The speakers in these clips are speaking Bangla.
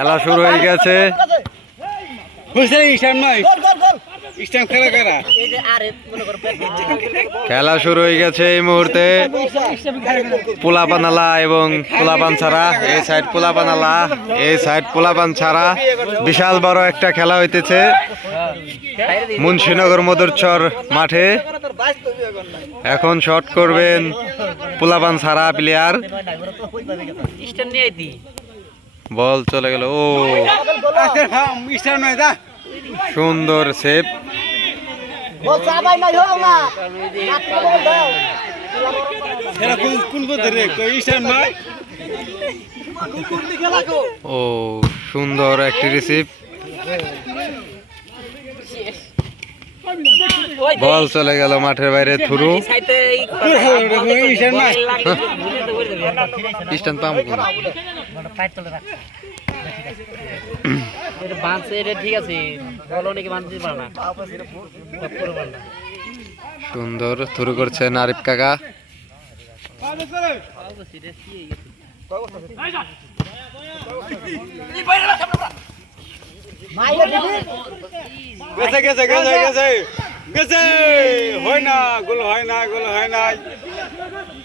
খেলা শুরু হয়ে গেছে। খেলা শুরু হয়ে গেছে এই মুহূর্তে। পোলাপানালা এবং পোলাপান ছাড়া, এই সাইড পোলাপানালা, এই সাইড পোলাপান ছাড়া বিশাল বড় একটা খেলা হইতেছে মুন্সিনগর মধুরচর মাঠে। এখন শট করবেন পোলাপান ছাড়া প্লেয়ার। বল চলে গেল। ও সুন্দর সেভ। ও সুন্দর একটি রিসিভ। বল চলে গেল মাঠের বাইরে। থ্রু সুন্দর থ্রু করছেন আরিফ কাকা।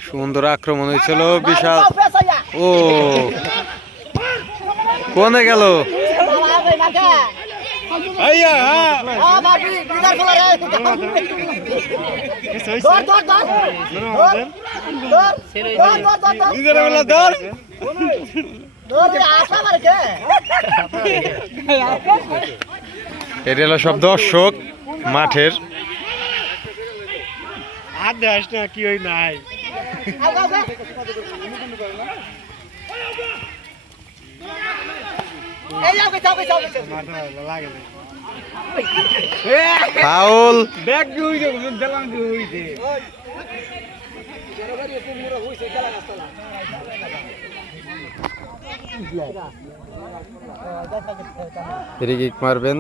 সুন্দর আক্রমণ হয়েছিল বিশাল। ও কোনে গেল? এটা হলো সব দর্শক মাঠের। কি ওই নাই ফাউল। ফ্রি কিক মারবেন।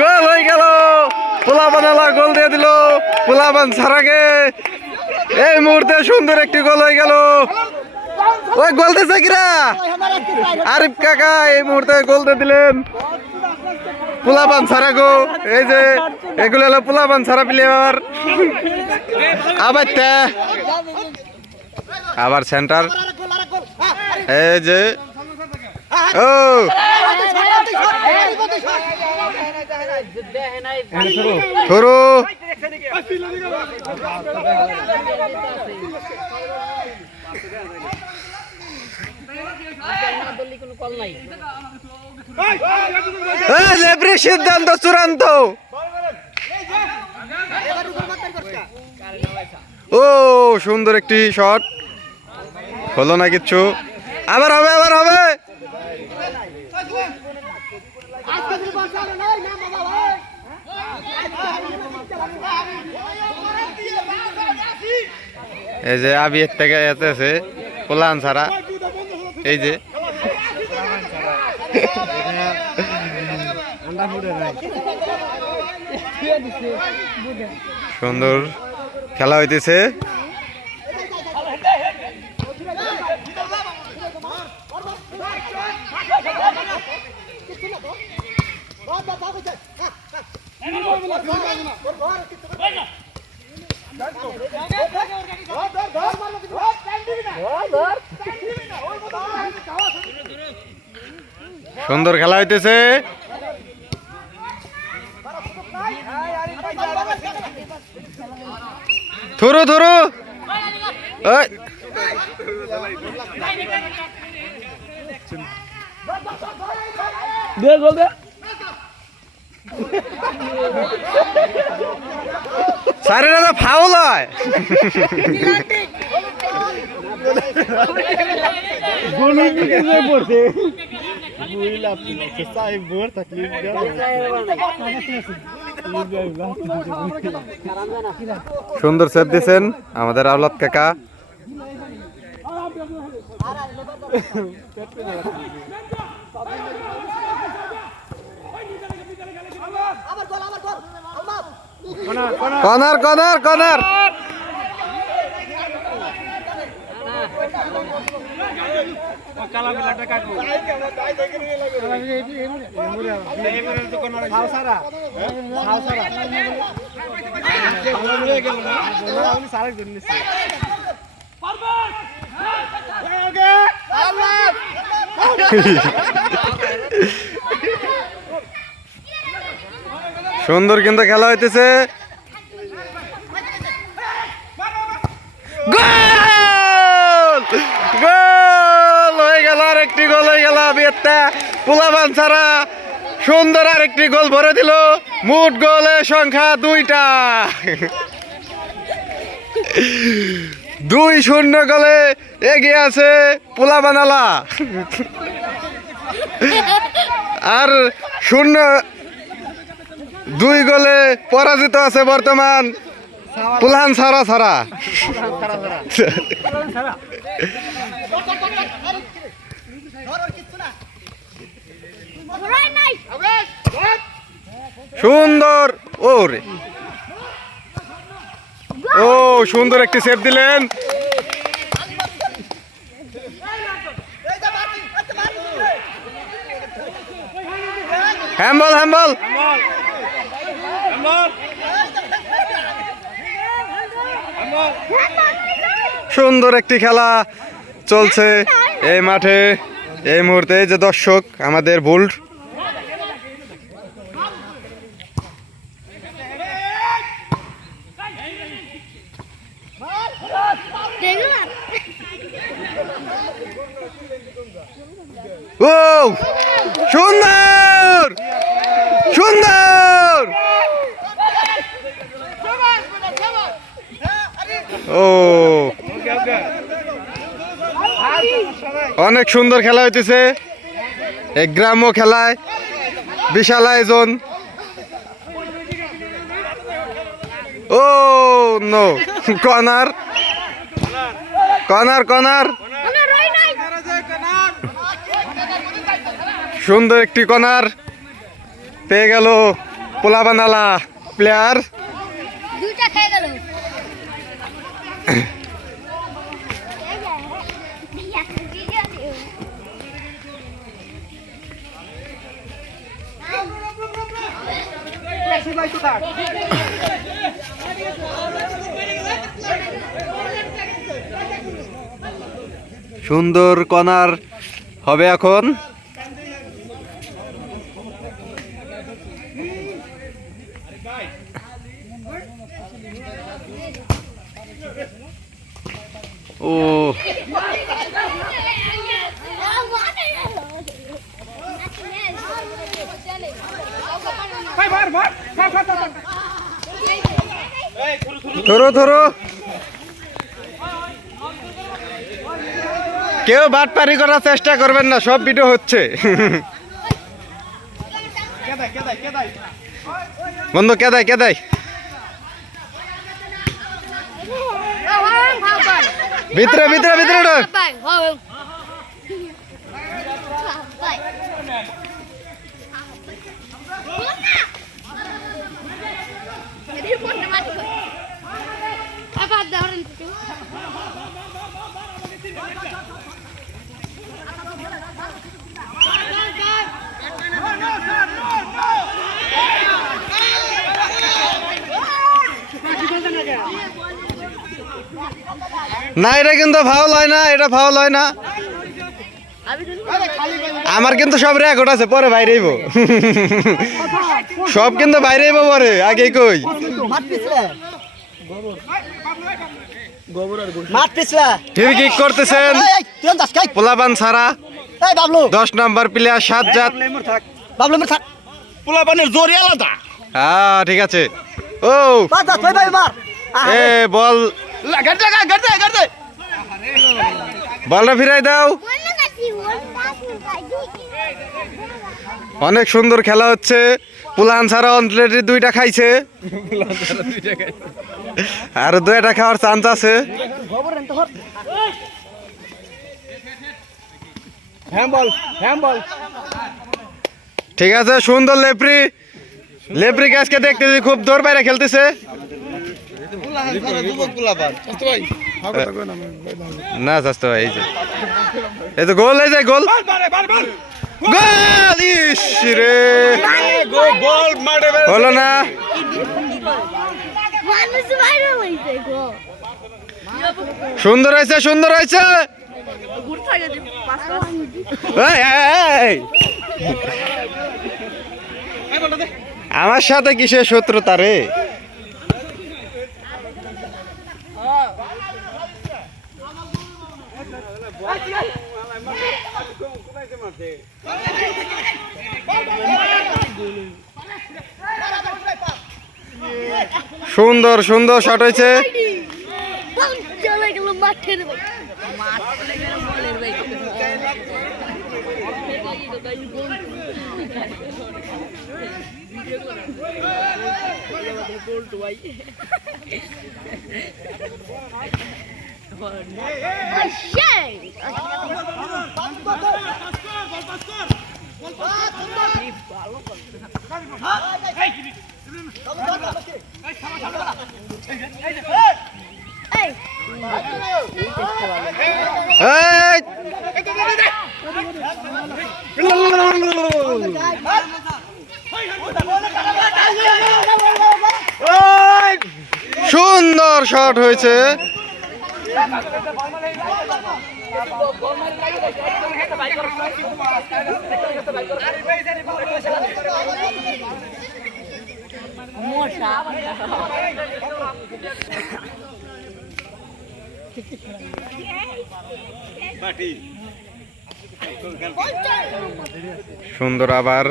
গোল হয়ে গেল। পোলাপানালা গোল দিয়ে দিল পোলাপান ছাড়াকে। এই মুহূর্তে সুন্দর একটি গোল হয়ে গেল। ওই গোল দিয়েছে কিরা? আরিফ কাকা এই মুহূর্তে গোল দিয়ে দিলেন পোলাপান ছাড়া গো। এই যে এগুলো হলো পোলাপান ছাড়া প্লেয়ার। আবার সেন্টার। এই যে ও থ্রু। সিদ্ধান্ত চূড়ান্ত। ও সুন্দর একটি শট, হলো না কিচ্ছু। আবার হবে, আবার হবে। এই যে আবির থেকে এতে আছে পোলান ছাড়া। এই যে সুন্দর খেলা হইতেছে। সুন্দর খেলা হইতেছে। থুরু থুরু। সারে দাদা ফাউল হয়। পড়ছে সুন্দর সেভ দিয়েছেন আমাদের আওলাদ কাকা। Corner corner corner. সুন্দর কিন্তু খেলা হইতেছে। গোল গোল হয়ে গেল, আরেকটি গোল হয়ে গেল। বিয়েতে পোলাপান ছাড়া সুন্দর আরেকটি গোল ভরে দিল। মোট গোলের সংখ্যা 2টা। 2-0 গোলে এগিয়ে আছে পোলাপানালা। আর 2 গোলে পরাজিত আছে বর্তমান পুলান ছাড়া ছাড়া। সুন্দর ওরে ও সুন্দর একটি সেভ দিলেন। হ্যাম্বল হ্যাম্বল। সুন্দর একটি খেলা চলছে এই মাঠে এই মুহূর্তে। যে দর্শক আমাদের বুল্ট ও সুন্দর সুন্দর ও অনেক সুন্দর খেলা হইতেছে। এক গ্রাম্য খেলায় বিশাল আয়োজন। ও নো কর্নার কর্নার কর্নার। সুন্দর একটি কর্নার পেয়ে গেল পোলাপানালা প্লেয়ার। সুন্দর কর্নার হবে এখন। ও ধরো ধরো, কেউ বাটপারি করার চেষ্টা করবেন না, সব ভিডিও হচ্ছে। বন্ধু কেদাই কেদাই ভিতরে ভিতরে ভিতরে না, এটা কিন্তু ফাউল হয় না, এটা ফাউল হয় না। আমার কিন্তু সব রেকর্ড আছে, পরে বাইরেইব, সব কিন্তু বাইরেইব পরে, আগে কই কি করতেছেন পোলাপান ছাড়া 10 নম্বর প্লেয়ার সাজ্জাদ। পোলাপানের জোরে আলাদা। হ্যাঁ ঠিক আছে। ও এ বল বলটা ফিরাই দাও। অনেক সুন্দর খেলা হচ্ছে। পুলান ছাড়া অলরেডি 2টা খাইছে, আর 2টা খাওয়ার চান্স আছে। ঠিক আছে, সুন্দর লেপ্রি। লেপ্রি আজকে দেখতেছি খুব দৌড় বাইরে খেলতেছে। না স্বাস্থ্য ভাই, এই যে গোল, এই যে গোল, গোল! ইস রে, হলো না। সুন্দর হয়েছে, সুন্দর হয়েছে। আমার সাথে কিসের শত্রুতা রে? সুন্দর সুন্দর শট হয়েছে। সুন্দর শট হয়েছে। সুন্দর আবার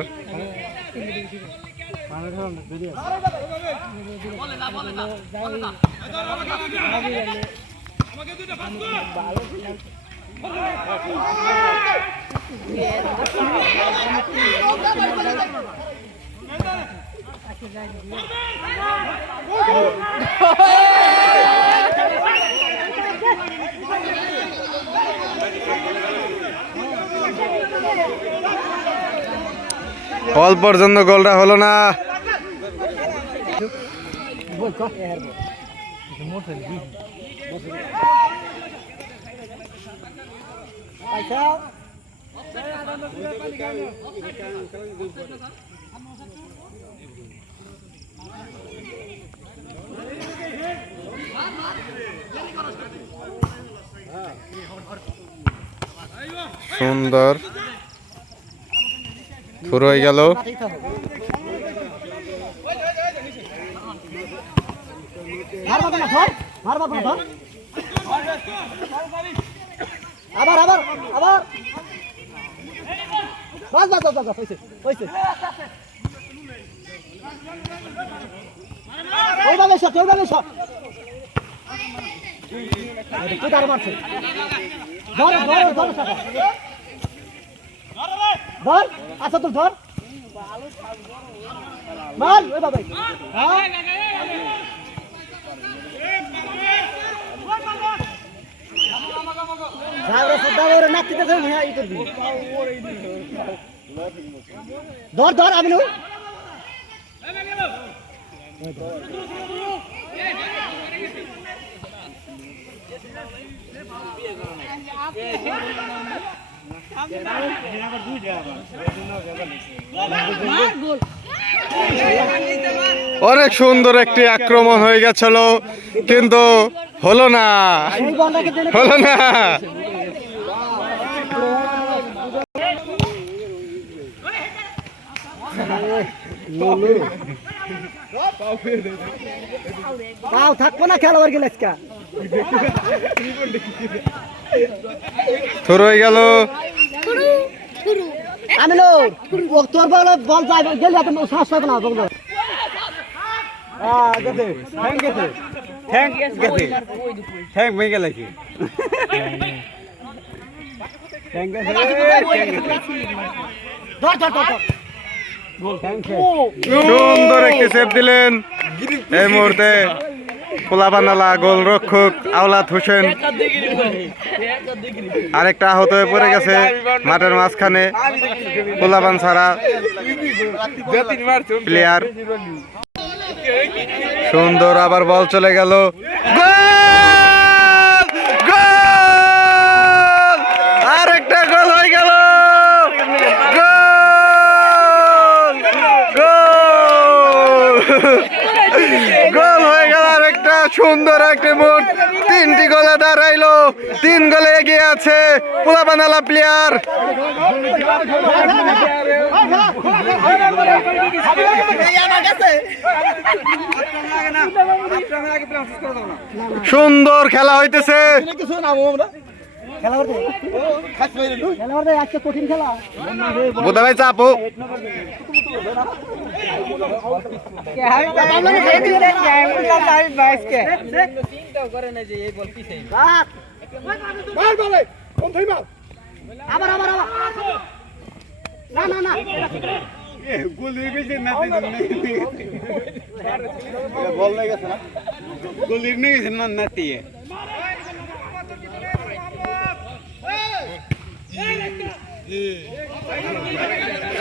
অল্পর জন্য গোলটা হলো না। সুন্দর শুরু হয়ে গেল। আবার আবার আবার বাস বাস বাস বাস হইছে হইছে ওইভাবে শট ওইভাবে শট কি তার মারছে ধর ধর ধর ধর ধর আচ্ছা তুই ধর মার ওইভাবে হ্যাঁ ধর ধর আমি অনেক সুন্দর একটি আক্রমণ হয়ে গেছিল, কিন্তু হলো না, হলো না। পাও থাকবো না খেলোয়াড় গেলে শুরু হয়ে গেল। আমি তোর বল যাই গেলে শ্বাস পাবে না বল ধর ধর ধর সুন্দর একটি সেভ দিলেন এই মুহূর্তে পোলাবানালা গোলরক্ষক আওলাদ হোসেন। আরেকটা আহত হয়ে পড়ে গেছে মাঠের মাঝখানে পোলাবান ছাড়া প্লেয়ার। সুন্দর আবার বল চলে গেল, আরেকটা গোল হয়ে গেল, গোল হয়ে গেল আরেকটা। সুন্দর একটা মোট 3টি গোলে দাঁড়াইলো, 3 গোলে এগিয়ে আছে পোলাবানালা প্লেয়ার। সুন্দর খেলা হইতেছে, কঠিন খেলা বোধা ভাই চাপো। আবার আবার আবার না না না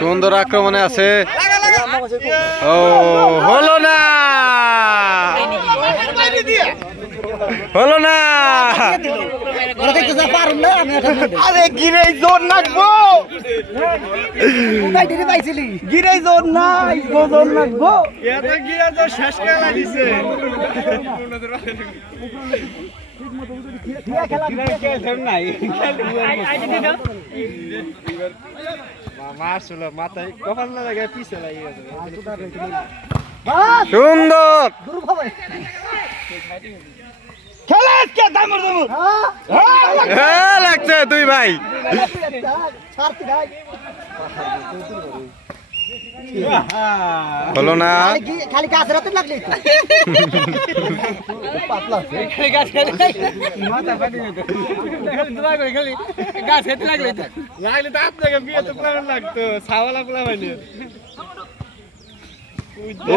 সুন্দর আক্রমণে আছে, ও হলো না, হলো না। আরে গিরে জোর নাকবো পাইছিলি গিরে জোর নাই জোর নাকবো শেষ খেলা দিছে মাথায় কপাল না লাগে পিছে লাগে সুন্দর হ্যাঁ লাগছে দুই ভাই। হলো না, খালি গাছ রাতে লাগলে লাগলে তো আপনাকে বিয়ে তো প্ল্যান লাগতো ছাওয়ালা প্ল্যান হয়নি।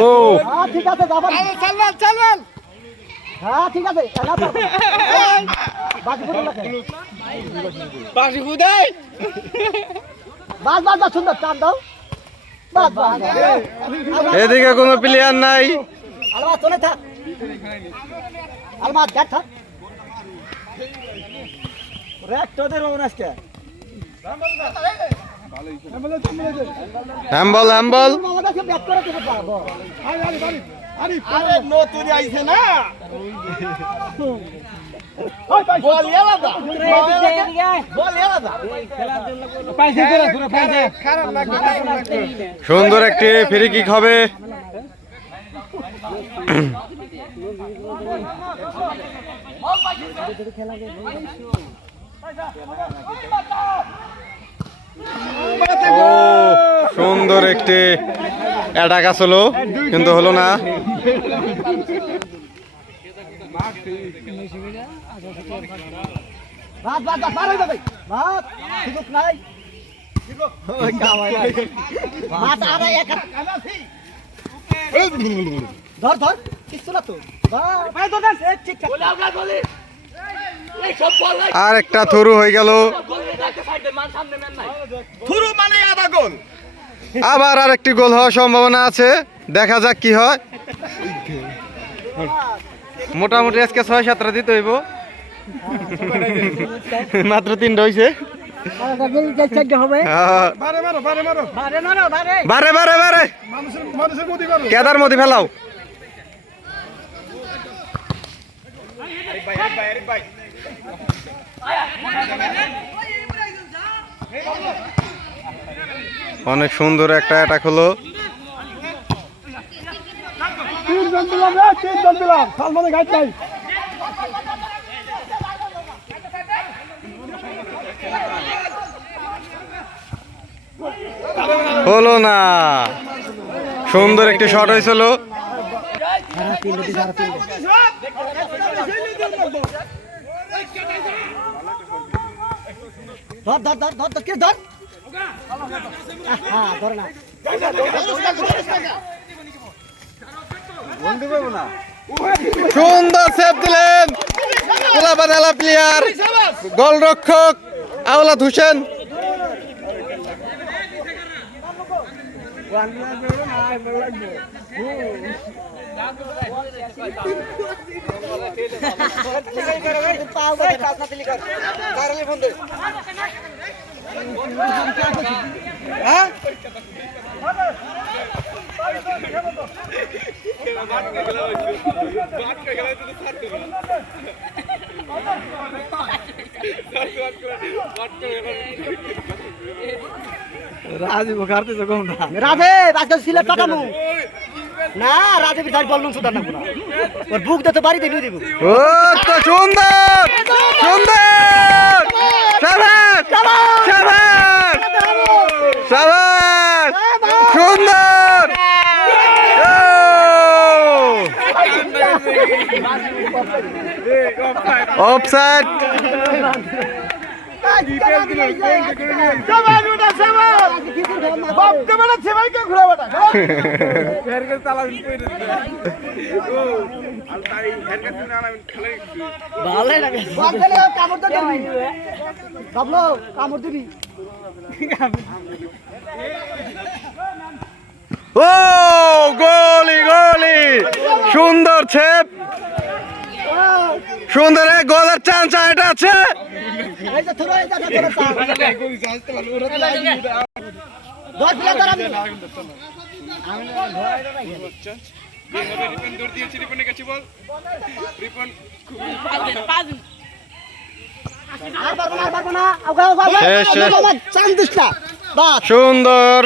ও ঠিক আছে সালমান সালমান হ্যাঁ ঠিক আছে বাসি ফুদাই বাস বাস বাস সুন্দর টান দাও বাস বাস এদিকে কোনো প্লেয়ার নাই, আলমা চলে থাক আলমা দেখ থাক রেক তোদের অবনাশকে হ্যাম্বল হ্যাম্বল। আমাদেরকে ব্যাক করে দিতে পারবো আরে নতুন আইছে না বল আলাদা বল আলাদা পাইছে করে পুরো পাইছে খারাপ লাগবে। সুন্দর একটি ফ্রি কিক হবে, ও সুন্দর একটি অ্যাটাক আসলো কিন্তু হলো না। বাস বাস বাস পারে যাবে বাস সুযোগ নাই বাস আরে এক ধর ধর কিছু না তো ভাই তো দেন ঠিক ঠিক আর একটা থ্রু হয়ে গেল, থুরু মানে আধা গোল। আবার আর একটি গোল হওয়ার সম্ভাবনা আছে, দেখা যাক কি হয়। মোটামুটি আজকে 6-7টা দিতে হইব, মাত্র 3টা হয়েছে। হবে বারে মারো বারে মারো বারে মারো বারে বারে বারে বারে মানুষের মধ্যে করো। কেদার মধ্যে ফেলাও। অনেক সুন্দর একটা অ্যাটাক হলো, তিনজন দিলাম রে তিনজন দিলাম সালমানে গাইড নাই হলো না। সুন্দর একটি শট হয়েছিল, ধর ধর ধর ধর ধর কে ধর হ্যাঁ ধর না সুন্দর সেভ দিলেন পোলাপান প্লেয়ার গোলরক্ষক আওলাদ হোসেন। রাধে আজকাল সিলেট পাঠামু না রাধে বিধান বললুম সুদান না পুরা ওর বুক দিতে বাড়িতে নিয়ে দিব ও তো সুন্দর সুন্দর শাবাশ শাবাশ শাবাশ সুন্দর অফসাইড কামড় দিবি ও গোলি গোলি সুন্দর ছেপ সুন্দর গোলের চান্স এটা আছে এই যে থোড়া এই যে দশ প্লেয়ার দাঁড়াবি আর পারবো না শেষ, শেষ। চান দিস না বাস সুন্দর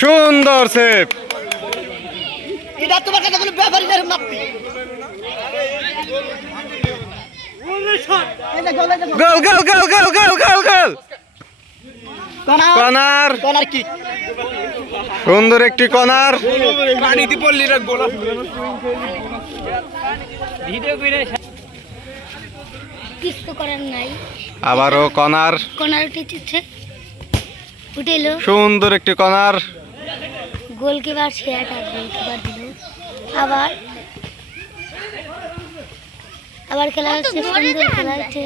সুন্দর সেভ এটা তোমার কাছে কোনো ব্যাপারই নেই মাপি এই যে গোল গোল গোল গোল গোল গোল গোল গোল কর্নার কর্নার কি সুন্দর একটি কর্নার কিছু করার নাই আবারও কর্নার কোনার উঠেছে উঠেলো সুন্দর একটি কর্নার গোলকিপার সেরাটা গোলকিপার দিল আবার আবার খেলা হচ্ছে সুন্দর খেলা হচ্ছে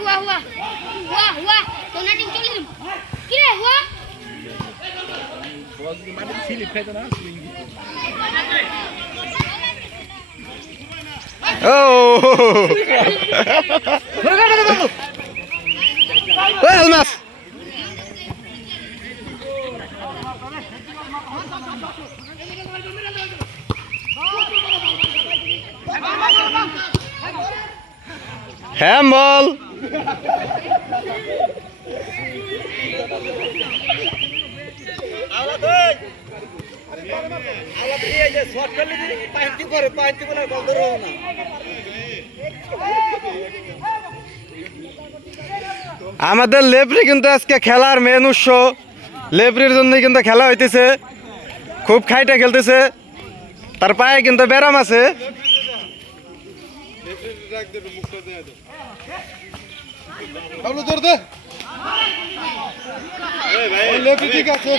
হুয়া হুয়া হুয়া হুয়া কোনা টিম চলে গেল কি রে হুয়া ও আলমাস হ্যাম্বল আমাদের লেফরি কিন্তু আজকে খেলার মেন উৎস লেফরির জন্য কিন্তু খেলা হইতেছে খুব খাইটা খেলতেছে তার পায়ে কিন্তু ব্যারাম আছে ঠিক আছে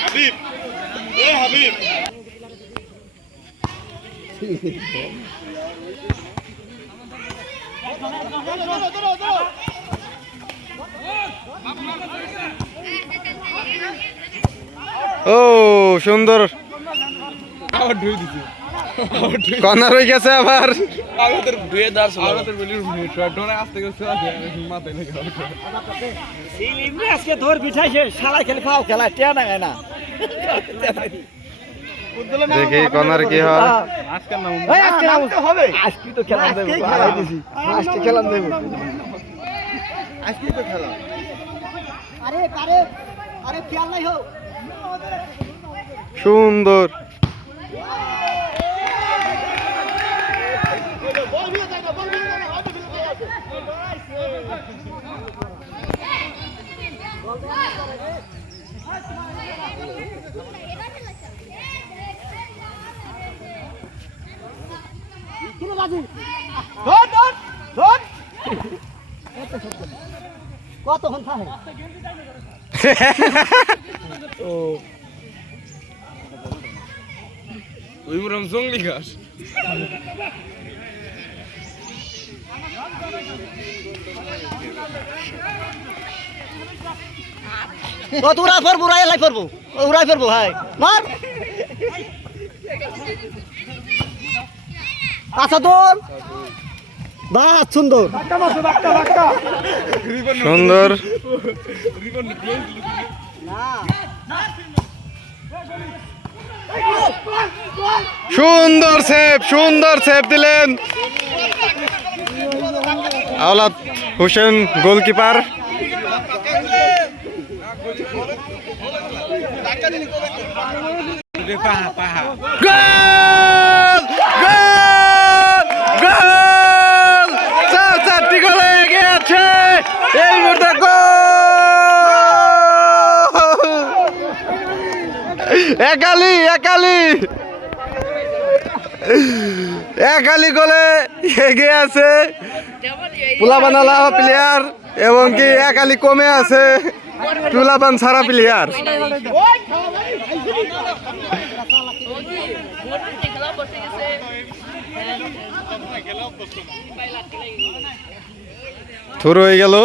ও সুন্দর কর্নার হয়ে গেছে আবার আজকে ধর বিঠাইছে শালা খেলে খাও খেলা টিয়া না না দেখি কর্নার কি হয় আজকে নাম তো হবে আজকে তো খেলা দেব আজকে খেলা দেব আজকে তো খেলা আরে আরে আরে খেয়াল নাই হো সুন্দর ধর ধর ধর কতক্ষণ থাকে ওই বরং জঙ্গলি ঘাস উড়াই ফেরবো উড়াই ফেরবো উড়াই ফেরবো ভাই মার আচ্ছা তোর বাহ সুন্দর সুন্দর সুন্দর সেভ দিলেন আওলাদ হোসেন গোলকিপার গোল গোল গোল চারটি গোলে এগিয়ে আছে এই মুহূর্তে একালি গোলে এগিয়ে আছে পোলাবানালা প্লেয়ার এবং কি একালি কমে আছে পোলাবান ছাড়া প্লেয়ার শুরু হয়ে গেল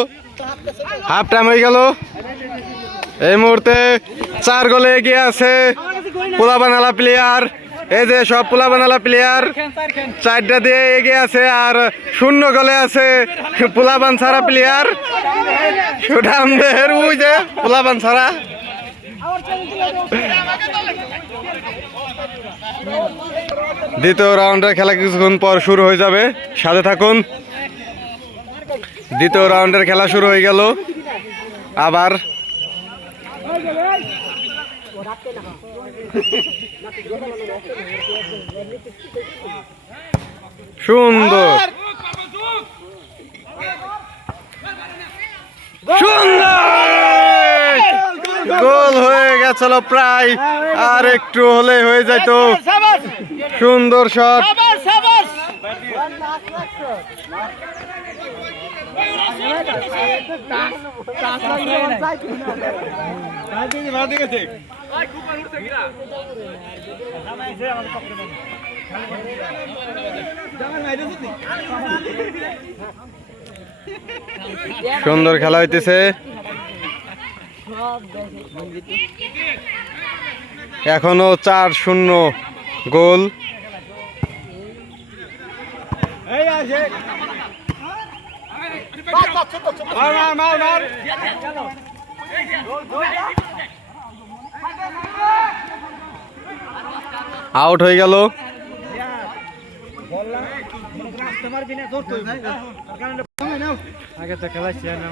হাফ টাইম হয়ে গেল এই মুহূর্তে 4 গোলে এগিয়ে আছে পোলাবানালা প্লেয়ার এই যে সব পোলাবানালা প্লেয়ার 4টা দিয়ে এগিয়ে আছে আর 0 গোলে আছে পোলাবান ছাড়া প্লেয়ার সুঠামদের ওই যে পোলাবান ছাড়া দ্বিতীয় রাউন্ডের খেলা কিছুক্ষণ পর শুরু হয়ে যাবে সাথে থাকুন দ্বিতীয় রাউন্ডের খেলা শুরু হয়ে গেল আবার সুন্দর গোল হয়ে গেছিল প্রায় আর একটু হলে হয়ে যেত সুন্দর শট সুন্দর খেলা হইতেছে এখনো 4-0 গোল আউট হয়ে গেল আগে তো খেলা ছিল না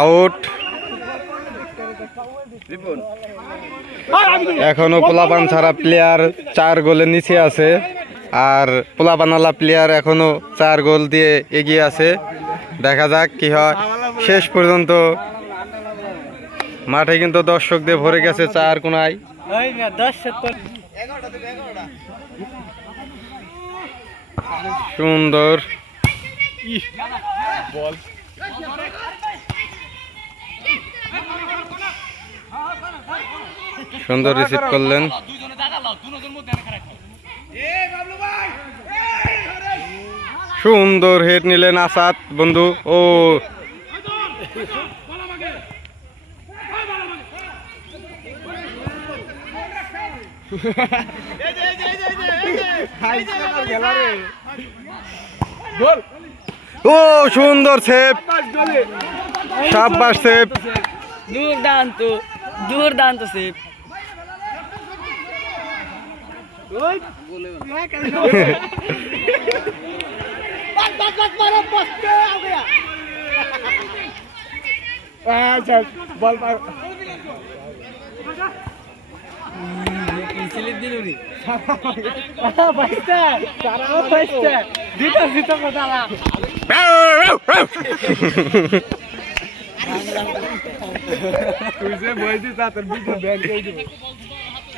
আউট এখনো পোলাপান ছাড়া প্লেয়ার 4 গোলের নিচে আছে আর পোলাপানালা প্লেয়ার এখনো 4 গোল দিয়ে এগিয়ে আছে দেখা যাক কি হয় শেষ পর্যন্ত মাঠে কিন্তু দর্শকদের ভরে গেছে 4 কোনায় সুন্দর বল সুন্দর রিসিভ করলেন সুন্দর হেড নিলেন আসাদ বন্ধু ও ও সুন্দর সেভ শাবাশ সেভ দুর্দান্ত সেভ বল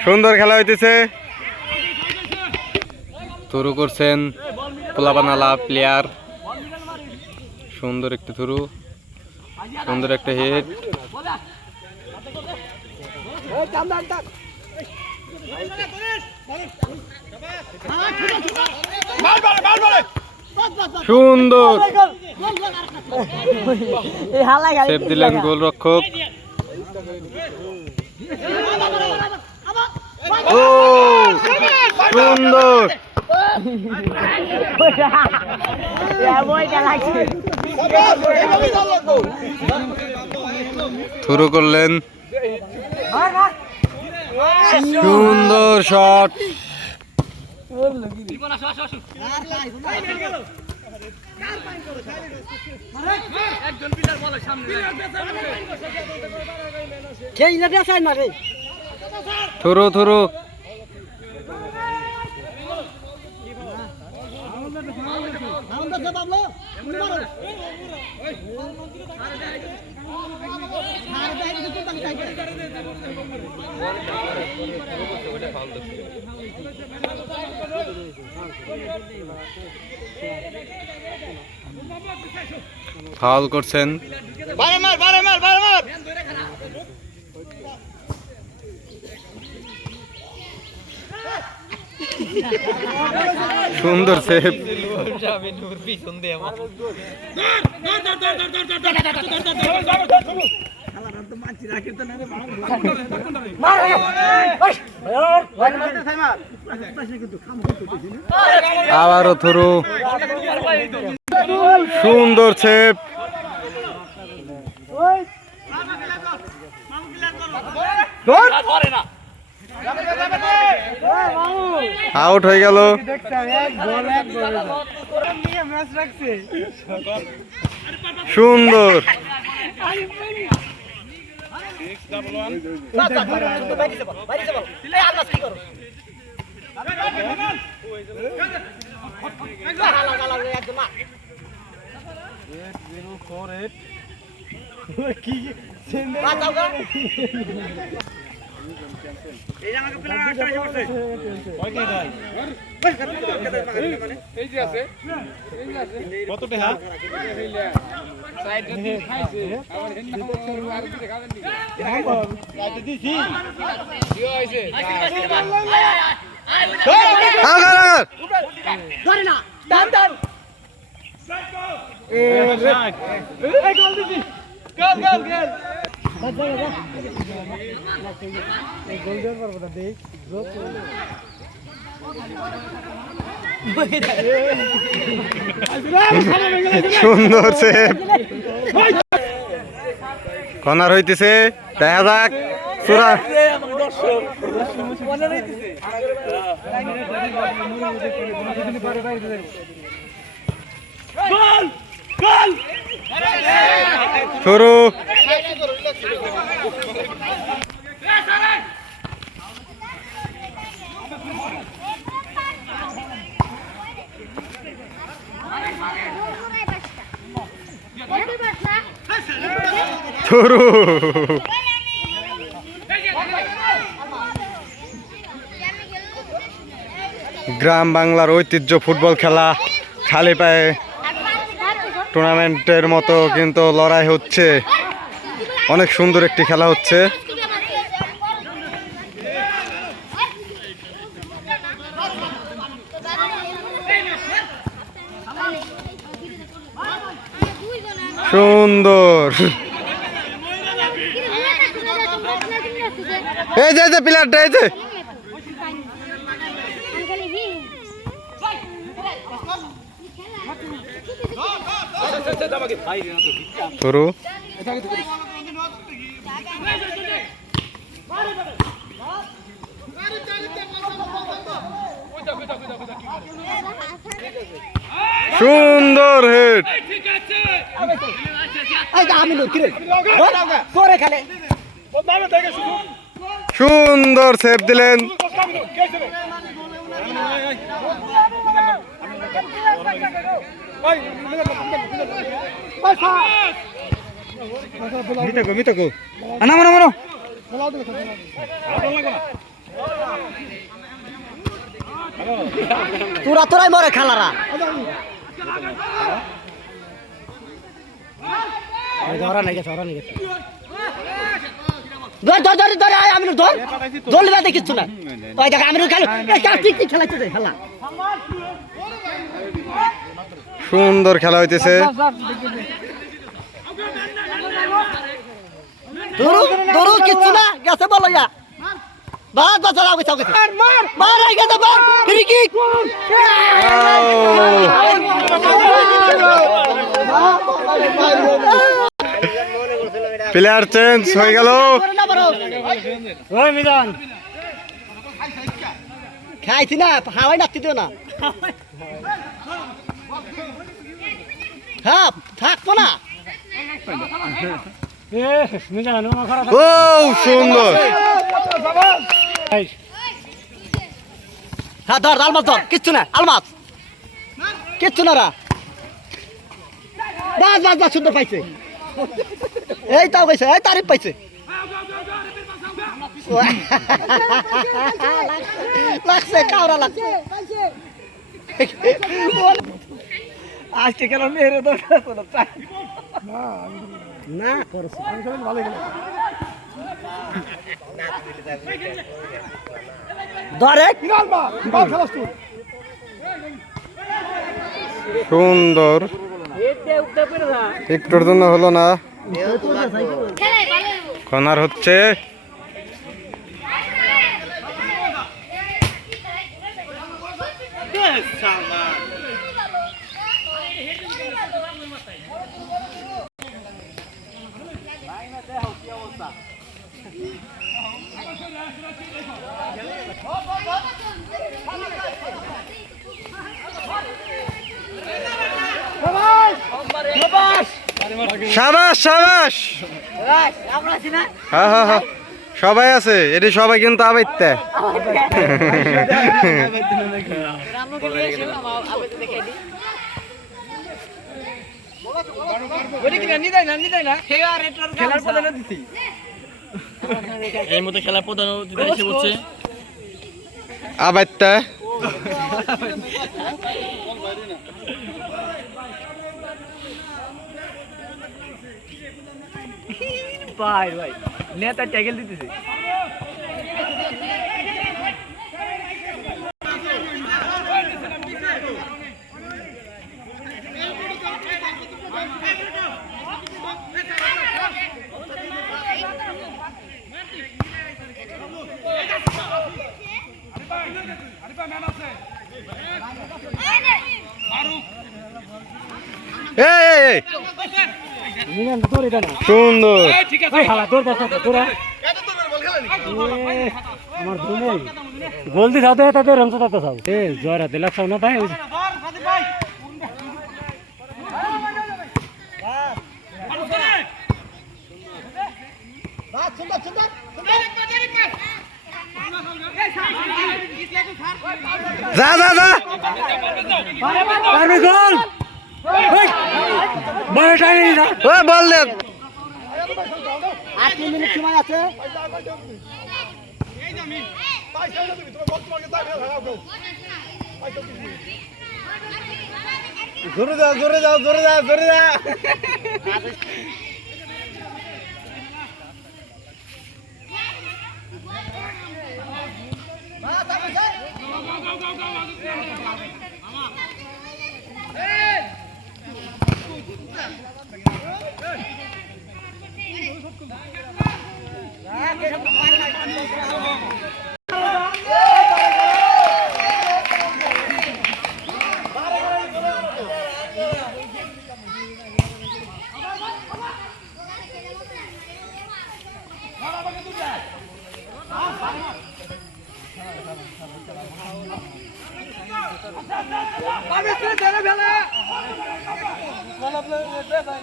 সুন্দর খেলা হইতেছে। থ্রু করছেন পোলাপানালা প্লেয়ার, সুন্দর একটি থ্রু, সুন্দর একটা হেড। সুন্দর সেভ দিলেন গোলরক্ষক। ও সুন্দর থ্রু করলেন, সুন্দর শট। থ্রু থ্রু ফাউল করছেন। সুন্দর সেভ। আবারও থ্রু, সুন্দর সেভ। আউট হয়ে গেল। সুন্দর সুন্দর সেভ। কর্নার হইতেছে, দেখা যাক। সুরা থ্রু, থ্রু। গ্রাম বাংলার ঐতিহ্য ফুটবল খেলা, খালি পায়ে টুর্নামেন্টের মতো কিন্তু লড়াই হচ্ছে। অনেক সুন্দর একটি খেলা হচ্ছে। সুন্দর, এই যে প্লেয়ারটা, এই যে থ্রু। সুন্দর হেড, সুন্দর সেভ দিলেন। তোরাই মরে খেলারা ধরা নাই গেছে ধর আমি ধর ধরলে বাদে কিচ্ছু না ওই দেখ আমি ঠিক খেলাইতে যাই খেলা সুন্দর খেলা হইতেছে। ধরো কিচ্ছু না গেছে বলো ইয়া বাদ বাদ চালাও গেছে মার আই গেছে মার ফ্রি কিক প্লেয়ার চেঞ্জ হয়ে গেল। খাইছি না হাওয়াই ডাকতে দিও না হ্যাঁ থাকবো না ও সুন্দর। হ্যাঁ ধর আলমাস ধর কিচ্ছু না আলমাস কিচ্ছু না রা বাস বাস বাস সুন্দর পাইছে এই তাও পাইছে এই তারিফ পাইছে লাগছে কাউরা লাগছে আজকে কেন মেরে না করছে ভালো গেল ধরে সুন্দর একটুর জন্য হলো না, খেলাই ভালো কর্নার হচ্ছে। সাবাস সাবাস, হ্যাঁ হ্যাঁ হ্যাঁ সবাই আছে, এটি সবাই কিন্তু আবাইতে এই মতো খেলার প্রধান অতিথি এসে বলছে আবাইতে ভাই ভাই নেতা ট্যাগেল দিতেছে এই সুন্দর গোল দি সাথে তাতে রংস তাতে সাও এ জোরা দিলা সাও না তাই যা যা যা পারবে গোল ওই বড় টাইম না ও বল দে, 8 মিনিট সময় আছে জোরে যাও জোরে যাও জোরে যাও জোরে যাও।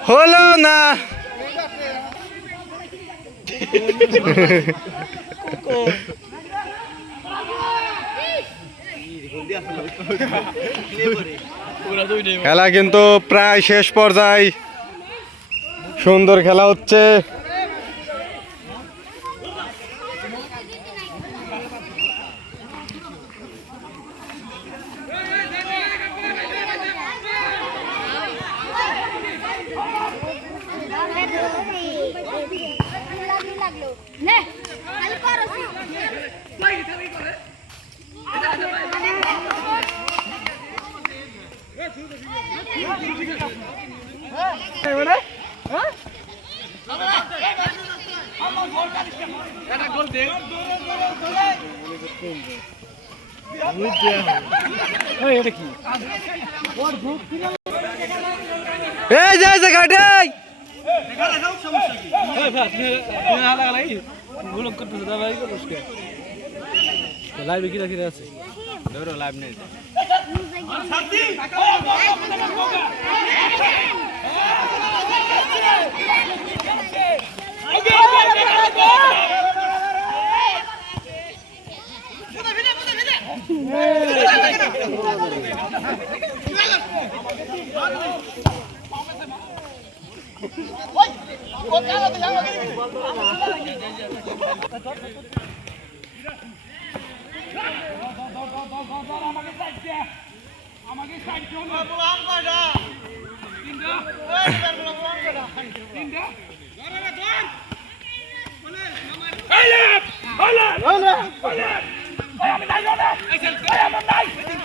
হলো না পুরা দুইটাই খেলা কিন্তু প্রায় শেষ পর্যায়ে, সুন্দর খেলা হচ্ছে। নে খালি করো এটা কি এই যে ঘাটাই লাইভে কি রাখি আছে লাইভ নেই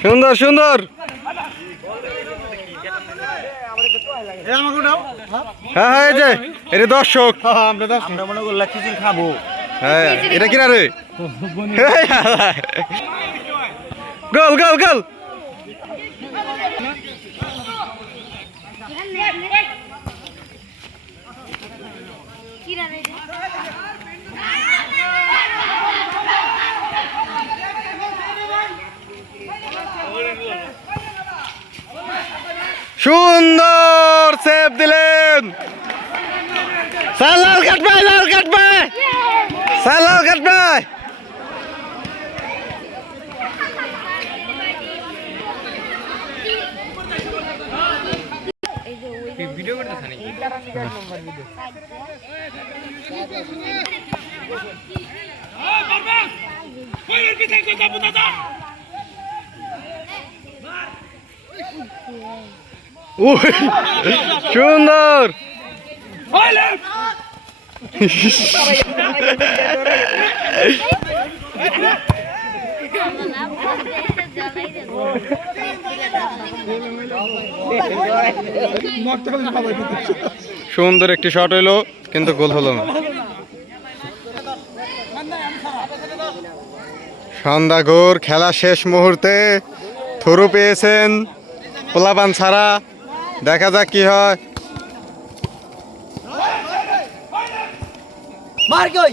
সুন্দর সুন্দর। হ্যাঁ হ্যাঁ, এই যে এটা দর্শক, আমরা মনে করলাম খিচুড়ি খাবো। হ্যাঁ এটা কিনা রে, গোল গোল গোল। সুন্দর সেভ দিলেন। সালাল কাটবে, লাল কাটবে, সালাল কাটবে। ভিডিও করতেছ নাকি? উই, সুন্দর। সুন্দর একটি শট হইলো, কিন্তু গোল হলো না। সন্ধ্যাঘোর খেলা শেষ মুহূর্তে থ্রু পেয়েছেন পোলাপান ছাড়া। দেখা যাক কি হয়। মার কই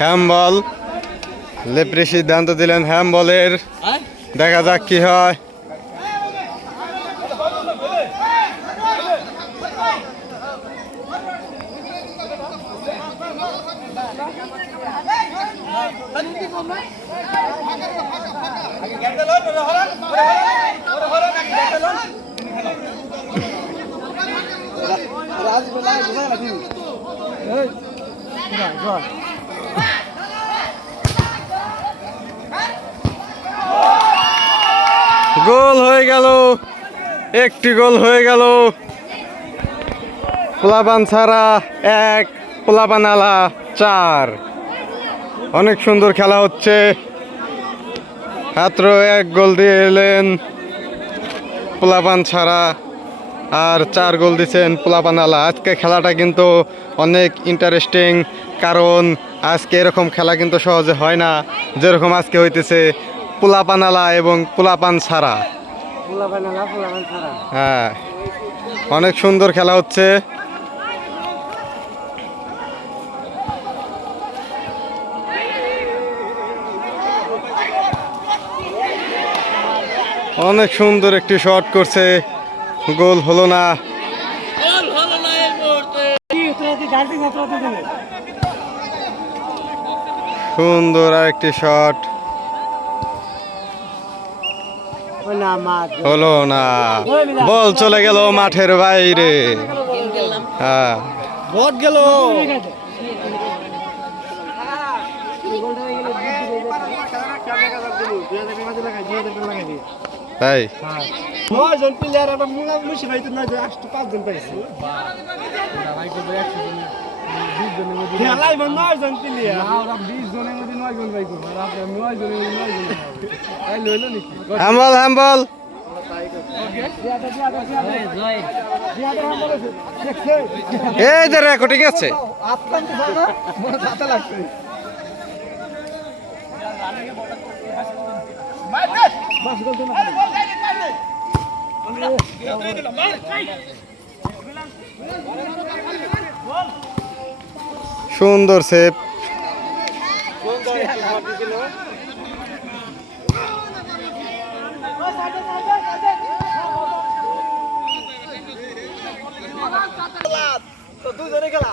হ্যামবল, লেপ্রি সিদ্ধান্ত দিলেন হ্যামবলের। দেখা যাক কি হয়। গোল হয়ে গেল, একটি গোল হয়ে গেল। পোলাপান ছাড়া 1, পোলাপান আলা 4। অনেক সুন্দর খেলা হচ্ছে। মাত্র 1 গোল দিয়ে এলেন পোলাপান ছাড়া, আর 4 গোল দিচ্ছেন পোলাপান আলা। আজকে খেলাটা কিন্তু অনেক ইন্টারেস্টিং, কারণ আজকে এরকম খেলা কিন্তু সহজে হয় না, যেরকম আজকে হইতেছে পোলাপান আলা এবং পোলাপান ছাড়া। হ্যাঁ, অনেক সুন্দর খেলা হচ্ছে। অনেক সুন্দর একটি শট করছে, গোল হলো না। গোল হলো না এই মুহূর্তে। সুন্দর আরেকটি শট, হলো না, বল চলে গেল মাঠের বাইরে। হ্যাঁ, বট গেল। তাই 9 জন প্লেয়ার একটা মুশি ভাই তো 9 জন 5 জন পাইছে খেলাই 9 জন প্লেয়ার আমরা 20 জনের মধ্যে 9 জন ভাই করব আর আমরা 9 জনের মধ্যে 9 জন তাই লইলো নাকি হ্যাম্বল হ্যাম্বল। এই যে রেকর্ডিং আছে। আপনার তো জানা মনে হাতে লাগছে সুন্দর সেভ। তো দুজনে খেলা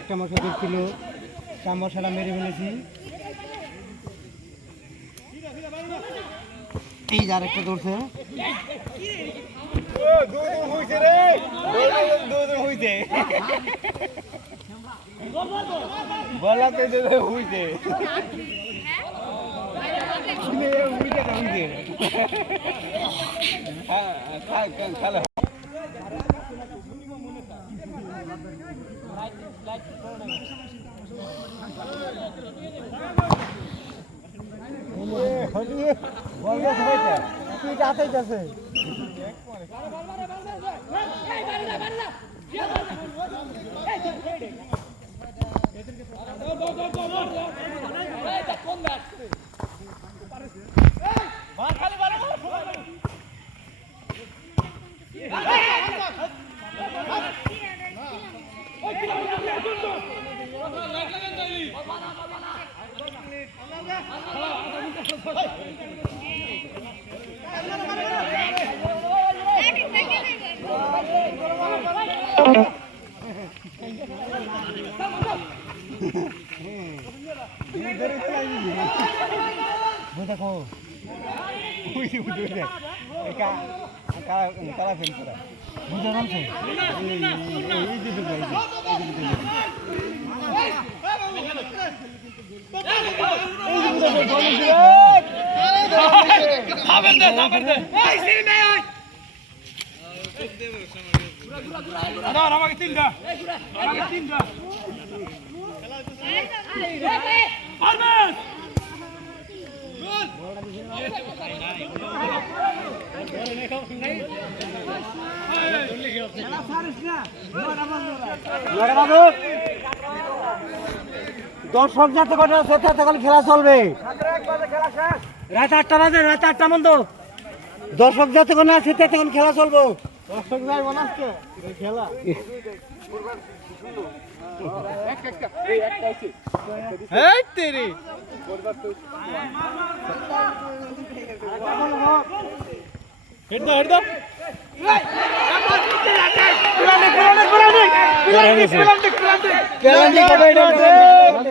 একটা মশা দেখছিল, মশাটা মেরে ফেলেছি। এই যার একটা ধরছে, দর্শক যাতে কটা আছে ততক্ষণ খেলা চলবে। রাত 8টা বাজে, রাত 8টা মন্দ দর্শক যতক্ষণ আছে ততক্ষণ খেলা চলবো। দর্শক যাই বলাচ্ছে খেলা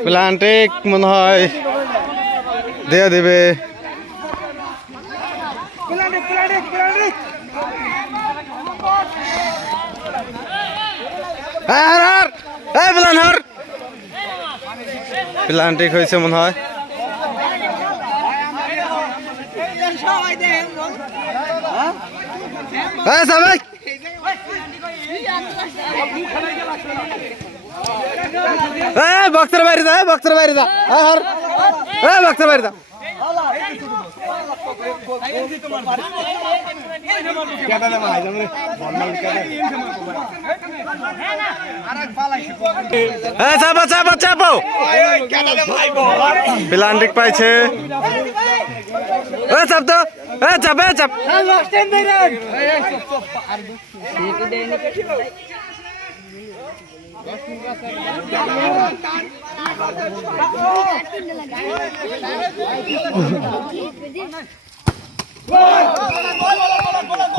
প্লান্টিক মনে হয় দিয়ে দেবে। প্ল্যান ঠিক হয়েছে মনে হয়। হ্যাঁ সাবেক বক্সের বাইরে যা, বক্সের বাইরে যা, বক্সের বাইরে যা। চাপো চাপো চাপো, প্ল্যান ঠিক পাইছে। চাপ তো, চাপ চাপ।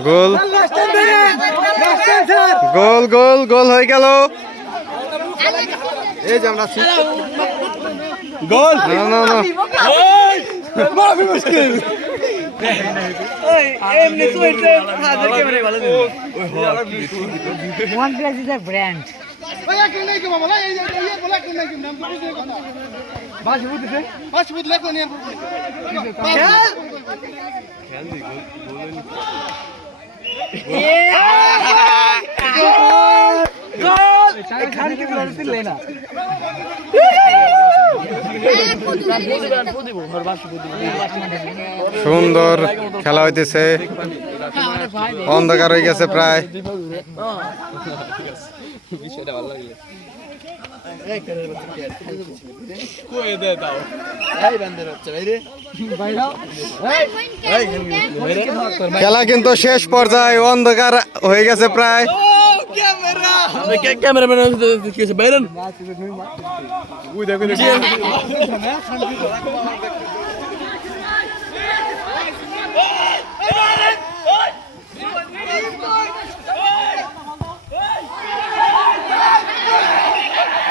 গোল গোল গোল গোল হয়ে গেল। এই যে আমরা গোল না না না ব্র্যান্ড সুন্দর খেলা হইতেছে, অন্ধকার হয়ে গেছে প্রায়। খেলা কিন্তু শেষ পর্যায়ে, অন্ধকার হয়ে গেছে প্রায়। ক্যামেরাম্যান বাইরেন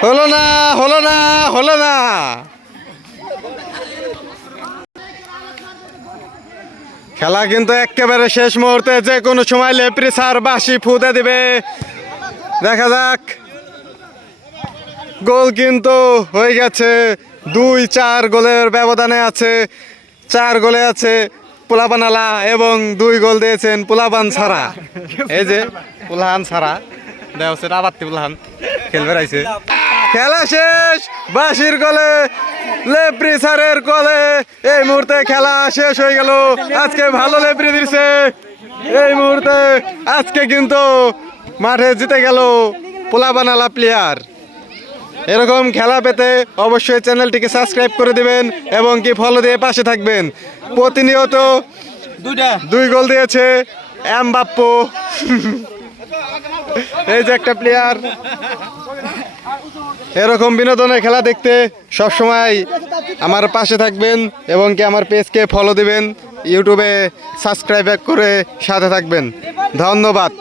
হলো না হলো না হলো না। খেলা কিন্তু একেবারে শেষ মুহূর্তে, যে কোনো সময় লেপ্রি স্যার বাঁশি ফুঁতে দিবে। দেখা যাক। গোল কিন্তু হয়ে গেছে, 2-4 গোলের ব্যবধানে আছে। 4 গোলে আছে পোলাপানালা এবং 2 গোল দিয়েছেন পোলাপান ছাড়া। এই যে পোলাহান ছাড়া দেওয়া হচ্ছে, আবাত্তি পোলাহান খেলবে রাইছে। খেলা শেষ, বাঁশির গোলে, লেপ্রি স্যারের গোলে এই মুহূর্তে খেলা শেষ হয়ে গেল। আজকে ভালো লেপ্রি দিচ্ছে এই মুহূর্তে। আজকে কিন্তু মাঠে জিতে গেল পোলাপানালা প্লেয়ার। এরকম খেলা পেতে অবশ্যই চ্যানেলটিকে সাবস্ক্রাইব করে দিবেন এবং কি ফলো দিয়ে পাশে থাকবেন। প্রতিনিয়ত 2 গোল দিয়েছে এমবাপ্পে, এই যে একটা প্লেয়ার। এরকম বিনোদনের খেলা দেখতে সবসময় আমার পাশে থাকবেন এবং কি আমার পেজকে ফলো দিবেন, ইউটিউবে সাবস্ক্রাইব করে সাথে থাকবেন। ধন্যবাদ।